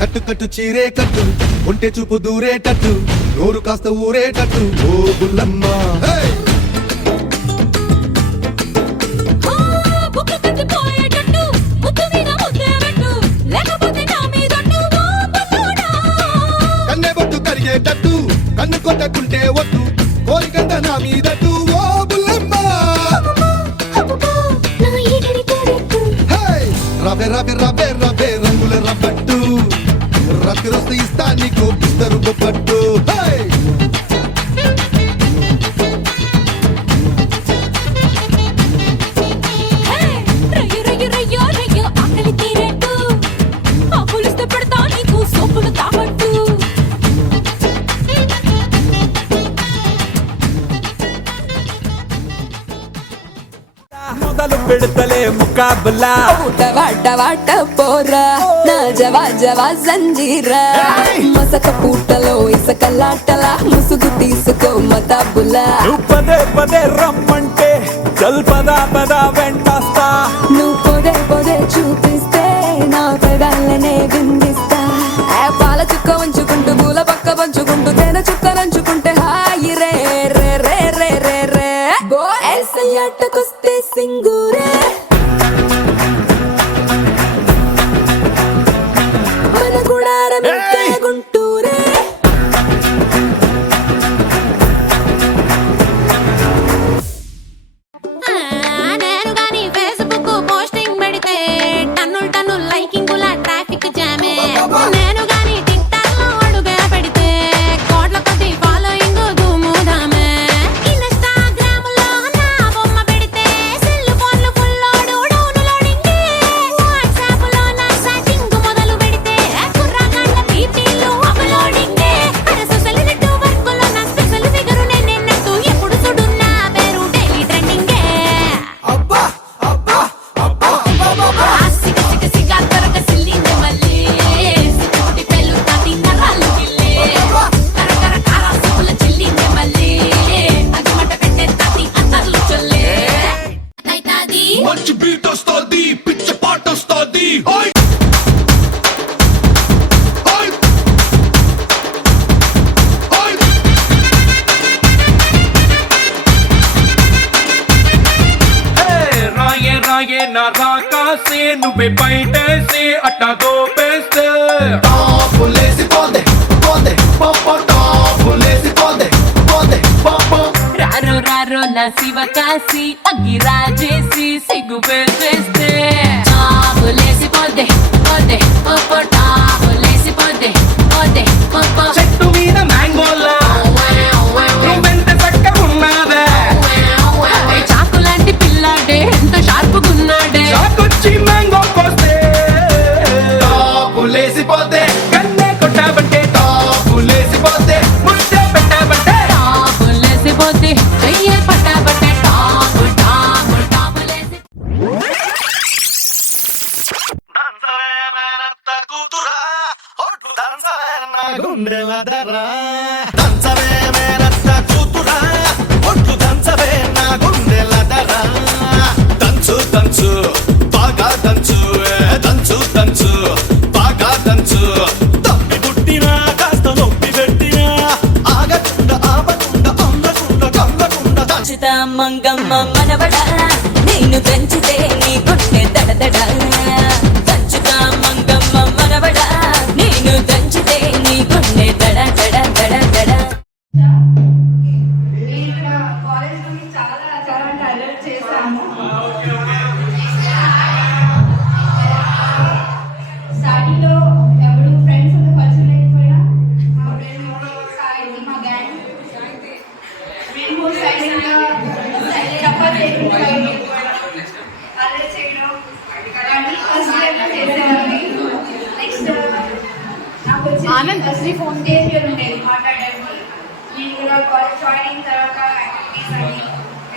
కట్టు కట్టు చీరే కట్టు ఒంటె చూపు దూరేటట్టు నోరు కాస్త ఊరేటట్టు ఓ బుల్లమ్మ కన్నె బొట్టు కరిగేటట్టు కన్ను కొట్టకుంటే వద్దు కోరికంత నా మీదట్టు ఓ బుల్లమ్మ రవే రవే రవే రవే రంగుల రబ్బట్టు రక్తి రస్తు ఇస్తా నీకు ఇద్దరు బొబ్బట్టు మొదలు పెడతలే ముకాబలా వాట పోరా నా జవా జవా జంజీరా మసక పూటలో ఇసకలాటలా ముసుగు తీసుకో మతాబులా పదే పదే రమ్మంటే చల్ పదా పదా వెంటస్తా నువ్వు పొదే పొదే చూపిస్తే నా పెదాలనే విందిస్తా పాల చుక్క ఉంచుకుంటూ పూల పక్క పంచుకుంటూ తేనె చుక్క నంచుకుంటే హాయి రే రే రే రే రే రే ఎస్ఐటకొస్తే సింగూరే మన గుడారం గుంటూరే నేను గాని ఫేస్బుక్ పోస్టింగ్ పెడితే టన్నుల్ టన్నుల్ లైకింగ్ ట్రాఫిక్ జామే నేను గాని టిక్ టాక్ లో అడుగే పెడితే కోట్ల కొద్ది ఫాలోయింగ్ దుమ్ముదామే ఇన్‌స్టాగ్రామ్ లో నా బొమ్మ పెడితే సెల్ ఫోన్లు ఫుల్ డౌన్లోడింగ్ వాట్సాప్ లో నా చాటింగ్ మొదలు పెడితే కుర్రగాళ్ళ పీపీలు అప్లోడింగ్ అరే సోషల్ నెట్వర్క్ లో నా స్పెషల్ ఫిగర్ నేనెన్నట్టు ఎప్పుడు చూడు నా పేరు డైలీ ట్రెండింగ్ అబ్బా అబ్బా అబ్బా అబ్బా సిగ సిగ సిగ తరగ సిల్లింది మళ్ళీ సిక్కుటి పెళ్ళు తాటి నరాలు గిల్లే కర కర కార సుల చిల్లింది మళ్ళీ అగమట పెట్టే తాటి అంతర్లు చల్లే నైతాది మంచి బీట్ వస్తోంది పిచ్చ పాట వస్తోంది ఓయ్ ఓయ్ ఓయ్ రాయే రాయే నా రాకాసే నువ్వే బయటేసి అట్టా దోపేస్తే టాపులేసి పోందే పోందే పంప టాపులేసి పోందే పోందే పంప రారో రారో నా శివ కాసి అగ్గి రాజేసి సిగ్గు పెట్టేస్తే టాపులేసి పోతే పోతే పోపో టాపులేసి పోతే పోతే పోపో చెట్టు మీద మ్యాంగోలా నువ్వెంత చక్కగా ఉన్నావే చాకు లాంటి పిల్లాడే ఎంత షార్పుగున్నాడే చాకొచ్చి మ్యాంగో కోస్తే టాపులేసి పోతే కన్నే కొట్టాబంటే టాపులేసి పోతే ముద్ద పెట్టాబంటే టాపులేసి పోతే చెయ్యే పట్టాబట్టే టాపు టాపు టాపులేసి దంచవే మేనత్త కూతురా ఒట్లు దంచవే నా గుండెల దర దంచు దంచు బాగా దంచు దంచు దంచు బాగా దంచు తప్పి పుట్టినా కాస్త నొప్పి పెట్టినా ఆగకుండా ఆపకుండా అందకుండా కమ్మకుండా దంచుత మంగమ్మ మనవడా నేను దంచితే నీ గుండె దడదడా దంచుత మంగమ్మ మనవడా నేను దంచితే నీ గుండె దడ దడ దడ దడ కాలేజ్ గురించి చాలా చాలా అంటే అలర్ట్ చేశాము. స్టడీలో ఎవరు ఫ్రెండ్స్ అంతా కలిసి లేకపోయినా మా ఫ్రెండ్ సాయి మా గ్యాంగ్ మేము సైలెంట్గా తప్ప చేయకుండా అలర్ట్ చేయడం కానీ ఫస్ట్ చేసేవాడిని. నెక్స్ట్ నాకు వచ్చి ఫస్ట్ ఫోన్ చేసి ఉండేది మాట్లాడడానికి. నేను కూడా కాలేజ్ జాయిన్ అయిన తర్వాత యాక్టివిటీస్ అని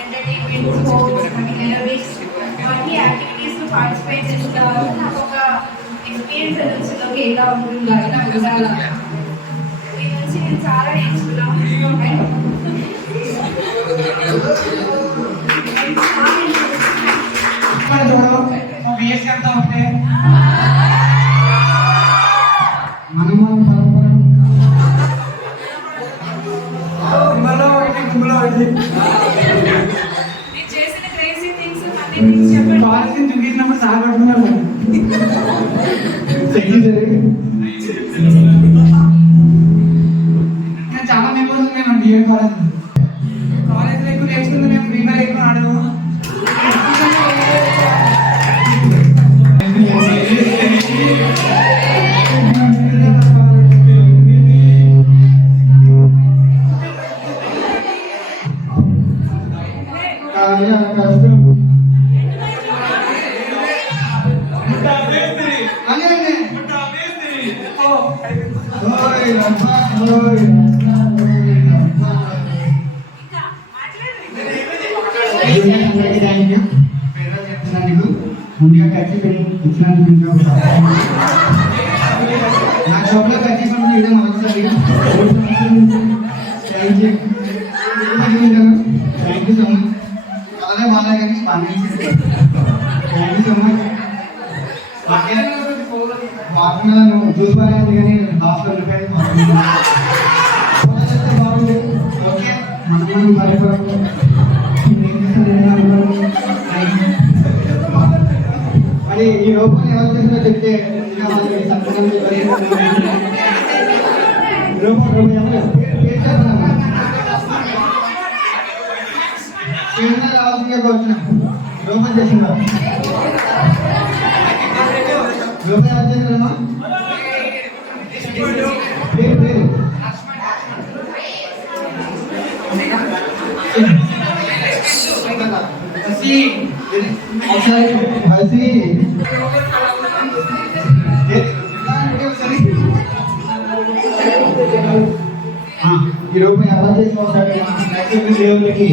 ఎంటర్టైన్మెంట్ స్పోర్ట్స్ అని ఎలవేస్ అన్ని యాక్టివిటీస్లో పార్టిసిపేట్ చేసిన తర్వాత నాకు ఒక ఎక్స్పీరియన్స్ వచ్చింది ఎలా ఉంటుందో అని నాకు విధాలా దీని నుంచి నేను చాలా నేర్చుకున్నాను. ఇంకా చాలా మెమోరీస్ ఉన్నాయి మన డిఎడ్ కాలేజ్లో ఎక్కువ నేర్చుకుంది మేము ఫ్రీ ఫైర్ ఎక్కువ ఆడము. ముందుగా ఖర్చు ఇచ్చినందుకు నా షాప్లో ఖర్చు చేయడం మొదటిసారి. Thank you so much. అలాగే వాళ్ళ కానీ బాగా thank you so much. Water juice బాగానే కానీ హాస్టల్ రూపాయలు బాగుంది. ఓకే మనం భయపడము. మరి ఈ లోపల ఎవరు చేసినా చెప్తే రావాల్సిందే కోరుతున్నాం. లోపల చేసిన లోపల ఎవరు చేసినారమ్మా? పేరు ఈ రూపాయి ఎలా చేసుకోవాలి దేవుడికి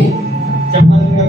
చెప్పాల్సిందిగా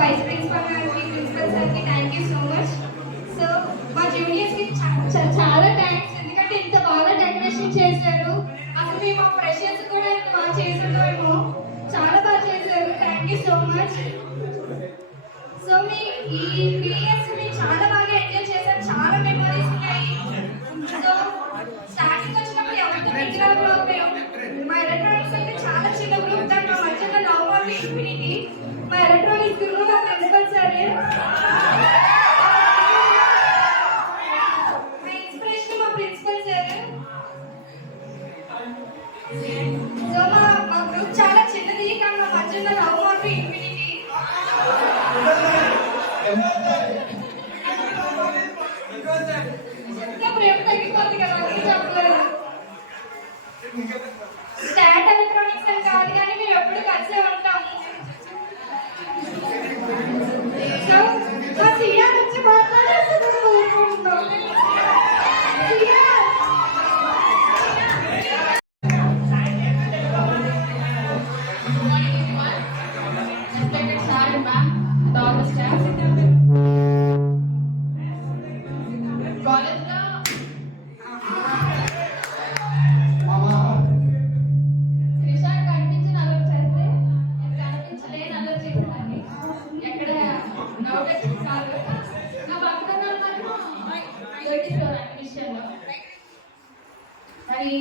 వైస్ ప్రిన్సిపల్ గారికి, ప్రిన్సిపల్ సార్కి thank you so much. So మా జూనియర్స్కి చాలా థ్యాంక్స్, ఎందుకంటే ఇంత బాగా డెకరేషన్ చేశారు. అసలు మేము మా ఫ్రెషర్స్ కూడా ఇంత బాగా చేస్తున్నామేమో, చాలా బాగా చేశారు. Thank you so much. So మీ ఈ పీరియడ్స్ మేము చాలా బాగా ఎంజాయ్ చేశాం, చాలా మెమరీస్ ఉన్నాయి. సో స్టార్టింగ్ వచ్చినప్పుడు ఎవరితో మిగిలిన మా ఎలక్ట్రానిక్స్ అయితే చాలా చిన్న గ్రూప్, దాని మా మధ్యలో లవ్ ఆఫ్ ఇన్ఫినిటీ. మా ఎలక్ట్రానిక్స్ గ్రూప్ మా ప్రిన్సిపల్ సార్, మా ఇన్స్పిరేషన్ మా ప్రిన్సిపల్ సార్. సో మా గ్రూప్ చాలా చిన్నది, కానీ మా మధ్యలో లవ్ ఆఫ్ ఇన్ఫినిటీ. ప్రేమ తగ్గిపోతుంది కదా, చెప్పలేదు. స్టాట్ ఎలక్ట్రానిక్స్ అని కాదు, కానీ మేము ఎప్పుడు కలిసే ఉంటాము. సో మా సియా నుంచి మాట్లాడేస్తున్నాము. మరి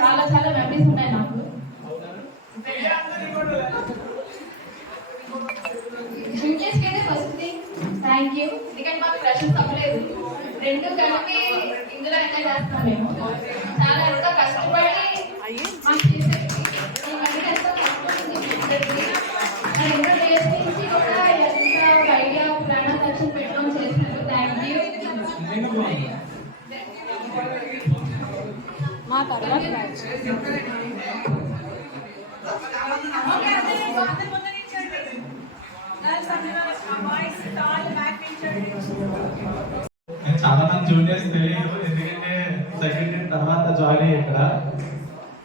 చాలా చాలా మెమరీస్ ఉన్నాయి నాకు. జూనియర్స్కి అయితే ఫస్ట్ థింగ్ థ్యాంక్ యూ, ఎందుకంటే మాకు ప్రెషర్ తప్పలేదు. రెండు కలిపి ఇందులో ఎంజాయ్ చేస్తాం. మేము చాలా ఎంతో కష్టపడి మాకు చేసేది, ఎంతో కష్టపడుతుంది. తర్వాత చాలా మంది జూనియర్స్ తెలియదు, ఎందుకంటే సెకండ్ ఇయర్ తర్వాత జాయిన్ అయ్యి ఇక్కడ.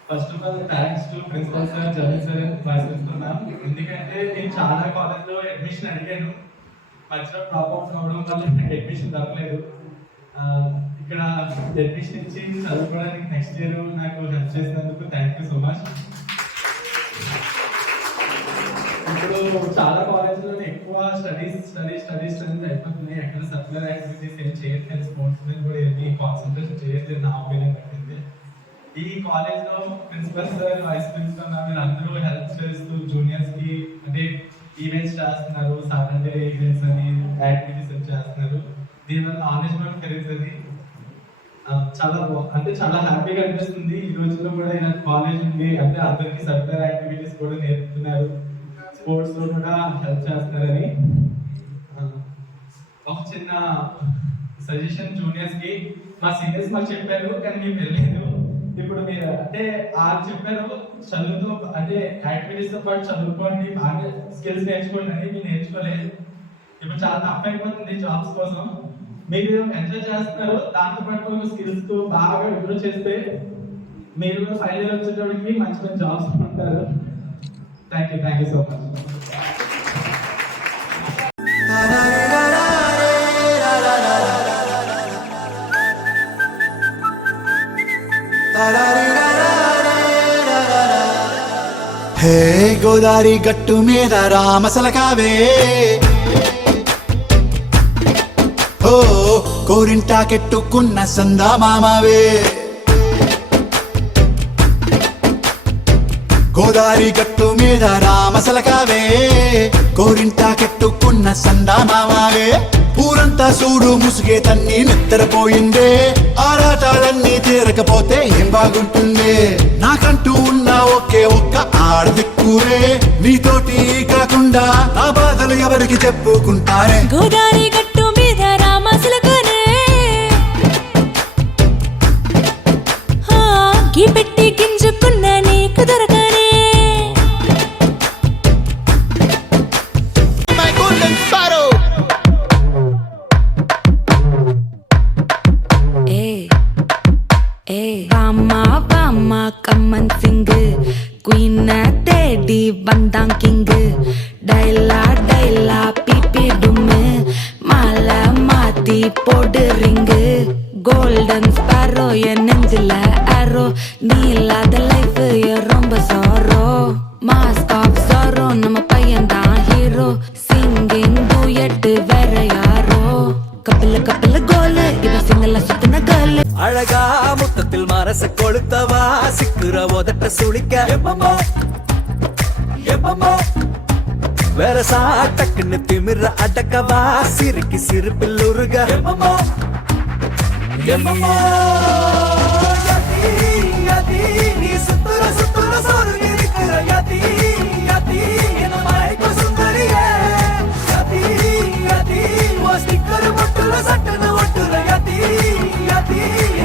First of all thanks to principal sir, Jagan sir భావిస్తున్నాం. ఎందుకంటే నేను చాలా కాలేజ్లో అడ్మిషన్ అడిగాను, మధ్యలో డ్రాప్ అవుట్ అవ్వడం వల్ల నాకు అడ్మిషన్ దొరకలేదు. ఇక్కడ అడ్మిషన్ ఇచ్చి చదువుకోవడానికి నెక్స్ట్ ఇయర్ నాకు హెల్ప్ చేసినందుకు థ్యాంక్ యూ సో మచ్. ఇప్పుడు చాలా కాలేజ్లో ఎక్కువ స్టడీస్ అయిపోతున్నాయి. ఎక్కడ సర్కులర్ యాక్టివిటీస్ ఏం చేయట్లేదు, స్పోర్ట్స్ మీద కూడా ఏమి కాన్సన్ట్రేషన్ చేయట్లేదు నా ఒపీనియన్ పట్టింది. ఈ కాలేజ్లో ప్రిన్సిపల్ సార్, వైస్ ప్రిన్సిపల్ మీరు అందరూ హెల్ప్ చేస్తూ జూనియర్స్ కి అంటే ఈవెంట్స్ చేస్తున్నారు, సాటర్డే ఈవెంట్స్ అని యాక్టివిటీస్ చేస్తున్నారు. దీనివల్ల నాలెడ్జ్ కూడా పెరుగుతుంది. చాలా హ్యాపీగా అనిపిస్తుంది. ఈ రోజుల్లో కూడా ఇలా కాలేజ్ ఉంది అంటే అందరికి సర్కులర్ యాక్టివిటీస్ కూడా నేర్పుతున్నారు, స్పోర్ట్స్ లో కూడా హెల్ప్ చేస్తారని. ఒక చిన్న సజెషన్ జూనియర్స్ కి, మా సీనియర్స్ మాకు చెప్పారు కానీ మేము వెళ్ళలేదు. ఇప్పుడు మీరు అంటే చెప్పారు చదువుతో అంటే యాక్టివిటీస్ తో పాటు చదువుకోండి, బాగా స్కిల్స్ నేర్చుకోండి అని మీరు నేర్చుకోలేదు. ఇప్పుడు చాలా టఫ్ అయిపోతుంది జాబ్స్ కోసం. మీరు ఎంజాయ్ చేస్తున్నారు, దాంతో పాటు స్కిల్స్ తో బాగా ఇంప్రూవ్ చేస్తే మీరు ఫైనల్ ఇయర్ వచ్చేటప్పటికి మంచి మంచి జాబ్స్ ఉంటారు. Thank you so much. హే గోదారి గట్టు మీద రామసలకావే, ఓ కోరింటాకెట్టుకున్న సందా మామావే. గోదారి గట్టు మీద రామసలకావే, కోరింటాకెట్టుకున్న సందా మామావే. ఊరంతా చూడు ముసుగే తన్ని నిద్రపోయిందే, ఆరాటాలన్నీ తీరకపోతే ఏం బాగుంటుందే. నాకంటూ ఉన్న ఒకే ఒక్క ఆడదిక్కురే, నీతోటి కాకుండా నా బాధలు ఎవరికి చెప్పుకుంటారే. గోదారి గట్టు మీద రామసలకనే గీ పెట్టి గింజుకున్న నీకు దొరకనే. வாமா கம்மன் சிங்கு குயின தேடி வந்தான் கிங்கு. டைலா பிபி டும்மு மாலை மாத்தி போடு ரிங்கு. கோல்டன் ஸ்பாரோ என் நெஞ்சில ஆரோ, நீ இல்லாத லைஃப் ரொம்ப சாரோ. மாஸ்க் ஆஃப் சாரோ நம்ம பையன் தான் ஹீரோ, சிங்கிங் டூயட் வேற யாரோ. கப்பில கோலு இவ சிங்கல சுத்தின கேர்ளு. அழகா முத்தத்தில் மரச கொளுத்தவா, சிக்குற உதட்ட சுளிக்க எப்பமோ வேற சாட்டக்குன்னு திமிர அடக்கவா, சிறுக்கி சிறுப்பில் உருக எப்பமோ நீ சுத்துற சொருகி இருக்கிற யதி என்ன மயக்க சுந்தரியே. யதி ஓ ஸ்டிக்கர் முட்டுல சட்டன ஒட்டுற யதி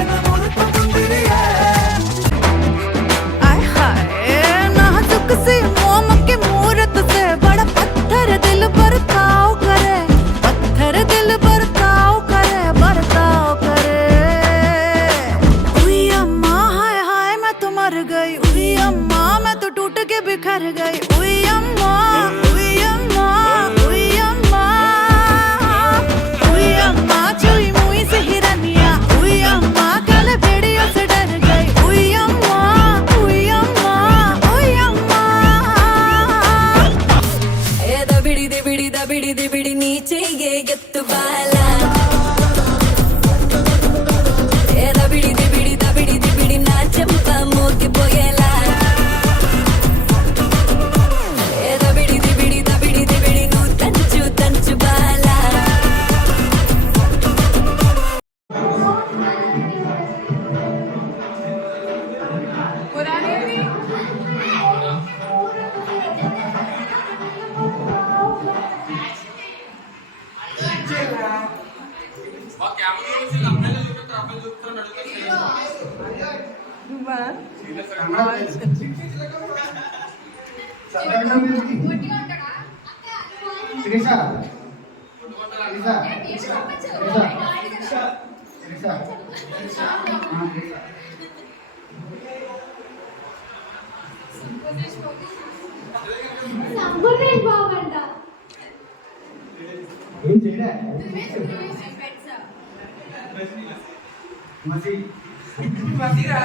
என்ன முழுக்க முந்திரியே. नाजुक से मोम के मूरत से बड़ा पत्थर दिल बरताव करे, पत्थर दिल बरताव करे, बरताव करे. उई अम्मा हाय मैं तो मर गई, उई अम्मा मैं तो टूट के बिखर गई. उई अम्मा उई अम्मा उई अम्मा उई अम्मा चुई मुई से हिरनिया. उई अम्मा कल भेड़ियों से डर गई. उई अम्मा उई अम्मा उई अम्मा. ए दबिड़ी नीचे ये गत्तु बाला. ए दबिड़ी नाचंपा मोके पोयेला. ए दबिड़ी नु तंचु बाला. త్రిష సంపూర్ణేష్ బాబు అంట. ఏం చేయలే మసి మసిరా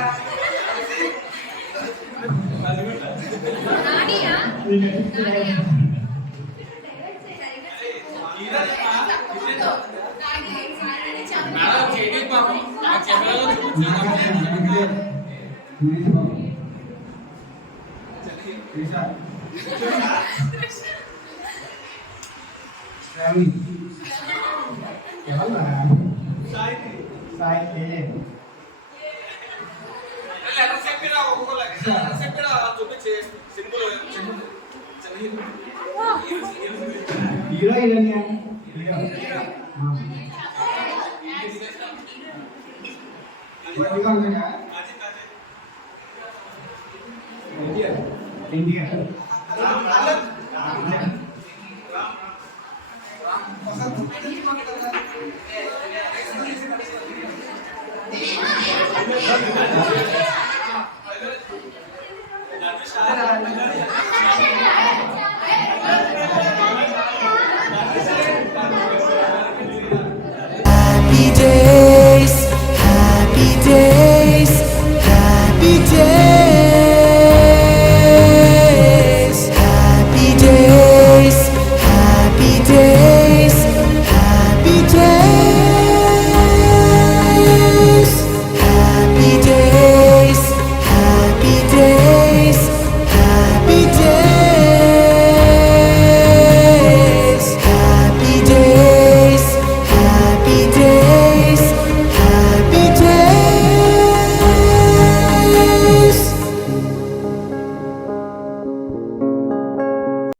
హీరో హీరోయిన్ ఇండియా